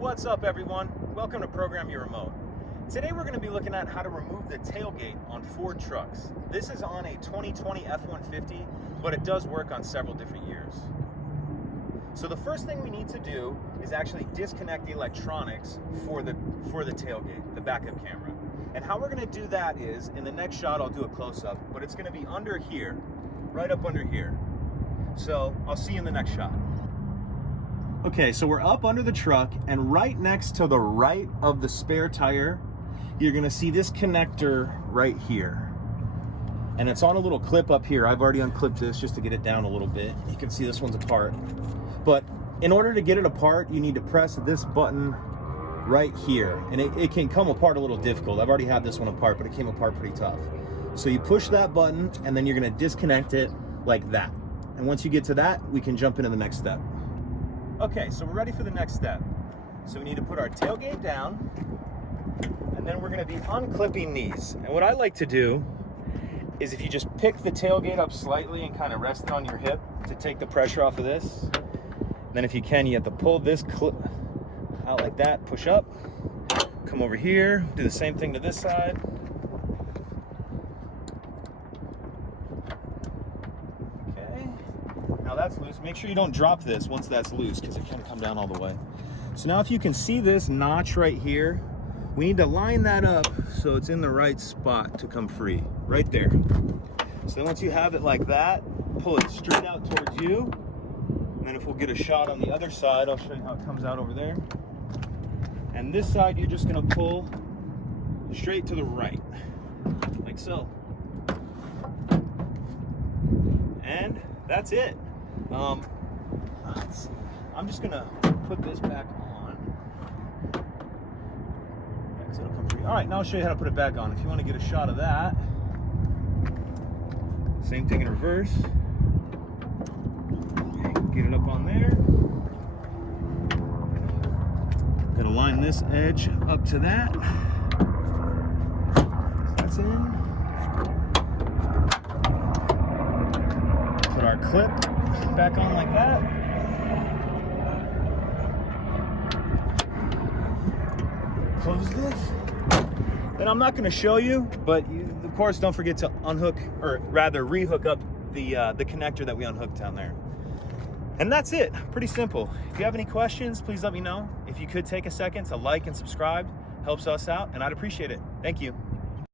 What's up, everyone? Welcome to Program Your Remote. Today we're going to be looking at how to remove the tailgate on Ford trucks. This is on a 2020 F-150, but it does work on several different years. So the first thing we need to do is actually disconnect the electronics for the tailgate, the backup camera. And how we're going to do that is, in the next shot I'll do a close-up, but it's going to be under here, right up under here. So I'll see you in the next shot. Okay, so we're up under the truck, and right next to the right of the spare tire, you're gonna see this connector right here. And it's on a little clip up here. I've already unclipped this just to get it down a little bit. You can see this one's apart. But in order to get it apart, you need to press this button right here. And it can come apart a little difficult. I've already had this one apart, but it came apart pretty tough. So you push that button, and then you're gonna disconnect it like that. And once you get to that, we can jump into the next step. Okay, so we're ready for the next step. So we need to put our tailgate down, and then we're gonna be unclipping these. And what I like to do is, if you just pick the tailgate up slightly and kind of rest it on your hip to take the pressure off of this, then if you can, you have to pull this clip out like that, push up, come over here, do the same thing to this side. Now that's loose. Make sure you don't drop this once that's loose, because it can come down all the way. So now if you can see this notch right here, we need to line that up so it's in the right spot to come free, right there. So then once you have it like that, pull it straight out towards you. And then if we'll get a shot on the other side, I'll show you how it comes out over there. And this side, you're just gonna pull straight to the right, like so. And that's it. Let's see. I'm just gonna put this back on. Yeah, so it'll come free. All right, now I'll show you how to put it back on. If you want to get a shot of that, same thing in reverse. Get it up on there. Gonna line this edge up to that. That's in. Put our clip back on like that. Close this. Then I'm not going to show you, but of course don't forget to unhook, or rather rehook up the connector that we unhooked down there. And that's it. Pretty simple. If you have any questions, please let me know. If you could take a second to like and subscribe, helps us out, and I'd appreciate it. Thank you.